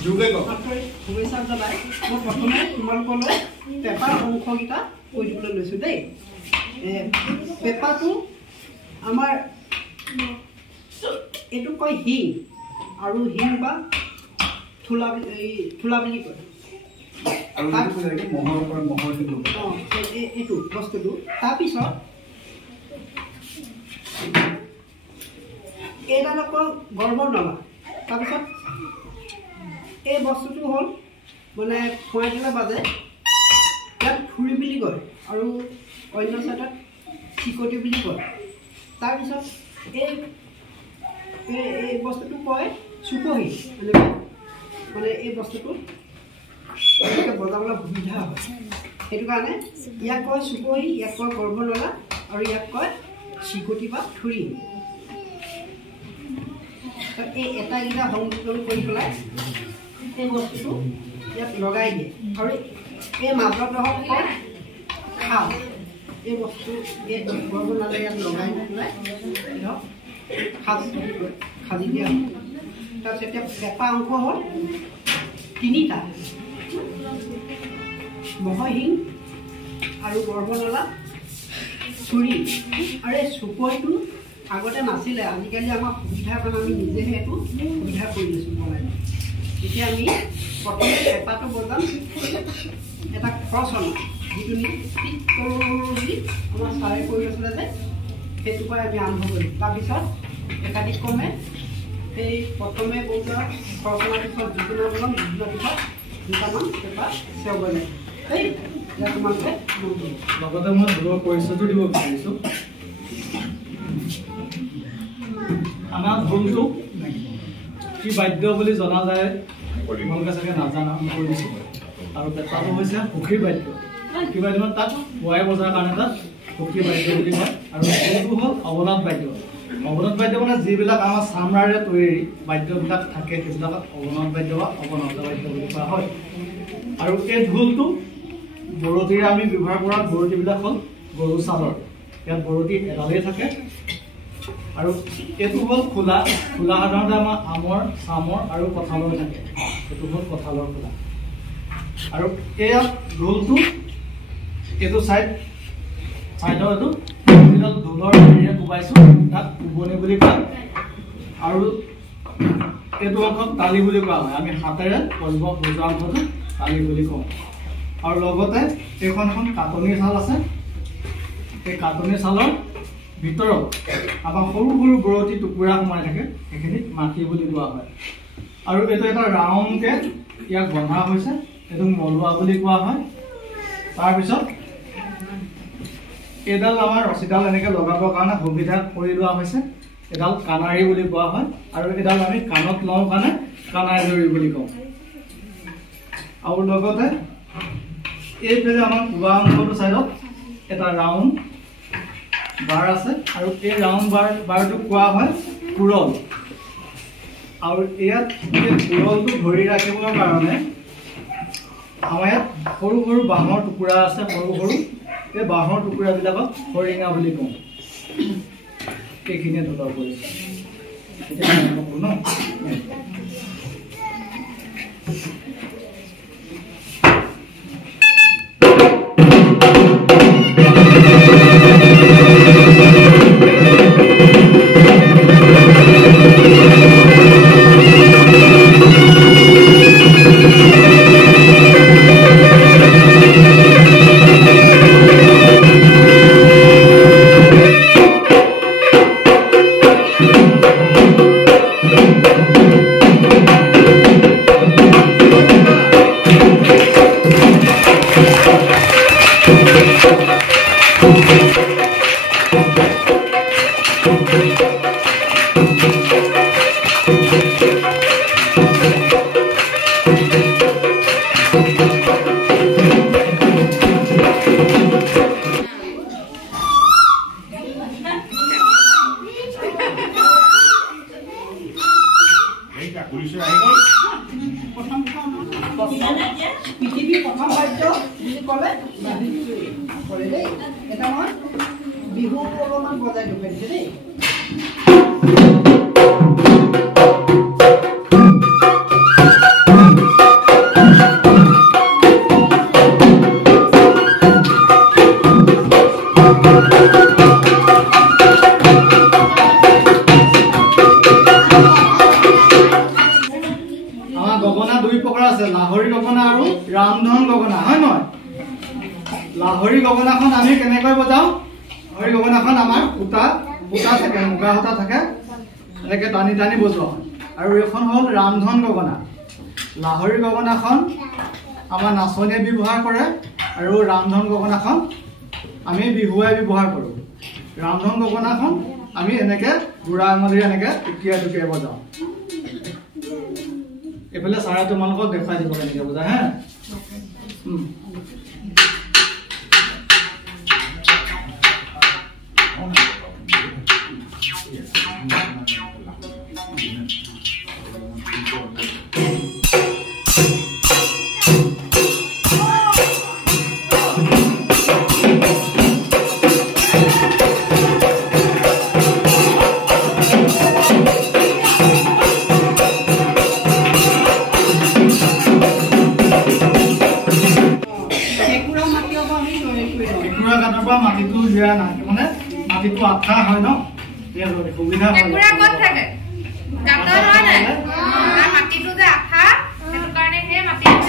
শুভেচ্ছা জনাই মই প্ৰথমে তোমালোকলৈ পেপাৰ অংশকেইটা কৈ দিবলৈ লৈছোঁ দেই। পেপাৰটো আমাৰ এইটো কয় হিং আৰু হিং বা থোলা বুলি কয়। এইটো বস্তুটো তাৰপিছত এইডাল আকৌ গৰ্ভৰ নলা। তাৰপিছত এই বস্তুটো হ'ল মানে খুৱাই দিলে বাজে ইয়াত থুৰি বুলি কয় আৰু অন্য চাইডত চিকটি বুলি কয়। তাৰপিছত এই বস্তুটো কয় চুপহি মানে এই বস্তুটো বজাবলৈ সুবিধা হয় সেইটো কাৰণে ইয়াক কয় চুপহি, ইয়াক কয় গৰ্ভনলা আৰু ইয়াক কয় চিকটি বা থুৰি। এই এটাকেইটা সংযোজন কৰি পেলাই এই বস্তুটো ইয়াত লগাই দিয়ে আৰু এই মাজত কয় খাল। এই বস্তুটো এই গৰ্ভনলা ইয়াত লগাই দি পেলাই সাজি দিয়া হয়। তাৰপিছত এতিয়া পেপাৰ অংশ হ'ল তিনিটা, মহহিং আৰু গৰ্ভনলা, চুৰি। আৰু এই চুপহিটো আগতে নাছিলে, আজিকালি আমাৰ সুবিধাৰ কাৰণে আমি নিজেহে এইটো সুবিধা কৰি লৈছোঁ বনাই। এতিয়া আমি প্ৰথমে পেপাৰটো বজাম এটা খৰচনা যিটো নেকি বুলি আমাৰ ছাৰে কৰি আছিলে যে সেইটো পৰাই আমি আৰম্ভ কৰিম। তাৰপিছত একাধিক্ৰমে সেই প্ৰথমে বজোৱা খৰচনাৰ পিছত যিকোনো বজাম, যিকোনো পিছত দুটামান পেপাৰ চেৱাব লাগে দেই। এতিয়া তোমালোকে লগতে মই ধৰিব পৰিচয়টো দিব বিচাৰিছোঁ। আমাৰ ঢোলটো কি বাদ্য বুলি জনা যায় তোমালোকে চাগে নাজানা, আমি কৈ দিছোঁ। আৰু পেঁপাটো হৈছে সখীৰ বাদ্য। সখীৰ বাদ্য তাত বোৱাই বজাৰ কাৰণে তাত সখীৰ বাদ্য বুলি কয়। আৰু ঢোলটো হ'ল অৱনাথ বাদ্য। অৱনাথ বাদ্য মানে যিবিলাক আমাৰ চামৰাৰে তৈয়াৰী বাদ্যবিলাক থাকে সেইবিলাকত অৱনাথ বাদ্য বা অৱনাথ বাদ্য বুলি কোৱা হয়। আৰু এই ঢোলটো বৰতীৰে আমি ব্যৱহাৰ কৰা বৰতীবিলাক হ'ল গৰু ছালৰ। ইয়াত বৰতী এডালেই থাকে। আৰু এইটো হ'ল খোলা। খোলা সাধাৰণতে আমাৰ আমৰ, চামৰ আৰু কঁঠালৰ থাকে। এইটো হ'ল কঁঠালৰ খোলা। আৰু এয়া ঢোলটো এইটো চাইডৰ এইটো ঢোলৰ হেৰিৰে কোবাইছোঁ, তাক কোবনি বুলি কয়। আৰু এইটো অংশত তালি বুলি কোৱা হয়। আমি হাতেৰে বজোৱা অংশটো তালি বুলি কওঁ। আৰু লগতে এইখন এখন কাটনি চাল আছে। এই কাটনি চালৰ ভিতৰত আমাৰ সৰু সৰু বৰতী টুকুৰা সোমাই থাকে, সেইখিনিক মাখি বুলি কোৱা হয়। আৰু এইটো এটা ৰাউণ্ডকৈ ইয়াক বন্ধা হৈছে, এইটো মলুৱা বুলি কোৱা হয়। তাৰপিছত এইডাল আমাৰ ৰছীডাল এনেকৈ লগাবৰ কাৰণে সুবিধা কৰি লোৱা হৈছে, এডাল কানাৰী বুলি কোৱা হয়। আৰু এডাল আমি কাণত লওঁ কাৰণে কানাৰী জৰি বুলি কওঁ। আৰু লগতে এইফালে আমাৰ কোবা অংশটো চাইডত এটা ৰাউণ্ড বাৰ আছে। আৰু এই ৰাউণ্ড বাৰটোক কোৱা হয় কুৰল। আৰু ইয়াত এই কুৰলটো ধৰি ৰাখিবৰ কাৰণে আমাৰ ইয়াত সৰু সৰু বাঁহৰ টুকুৰা আছে। সৰু সৰু এই বাঁহৰ টুকুৰাবিলাকক হৰিঙা বুলি কওঁ। এইখিনিয়ে ধৰা কৰিছোঁ ন। পৃথিৱীৰ প্ৰথম বাদ্য বুলি ক'লে কৰে দেই। এটা মই বিহু অলপমান বজাই দেখুৱাইছে দেই। প্ৰকাৰ আছে লাহৰি গগনা আৰু ৰামধন গগনা হয় নহয় লাহৰি গগনাখন আমি কেনেকৈ বজাওঁ লাহৰি গগনাখন আমাৰ সূতা থাকে মুগা সূতা থাকে এনেকৈ টানি টানি বজোৱা হয় আৰু এইখন হ'ল ৰামধন গগনা লাহৰি গগনাখন আমাৰ নাচনীয়ে ব্যৱহাৰ কৰে আৰু ৰামধন গগনাখন আমি বিহুৱাই ব্যৱহাৰ কৰোঁ ৰামধন গগনাখন আমি এনেকৈ বুঢ়া আঙুলিৰে এনেকৈ টুকিয়াই বজাওঁ এইফালে ছাৰে তোমালোকক দেখুৱাই দিব কেনেকৈ বজায় হে মাটিটো দিয়া নাই মানে মাটিটো আঠা হয় ন সুবিধা হয় মাটিটো যে আঠা সেইটো কাৰণে সেই মাটিটো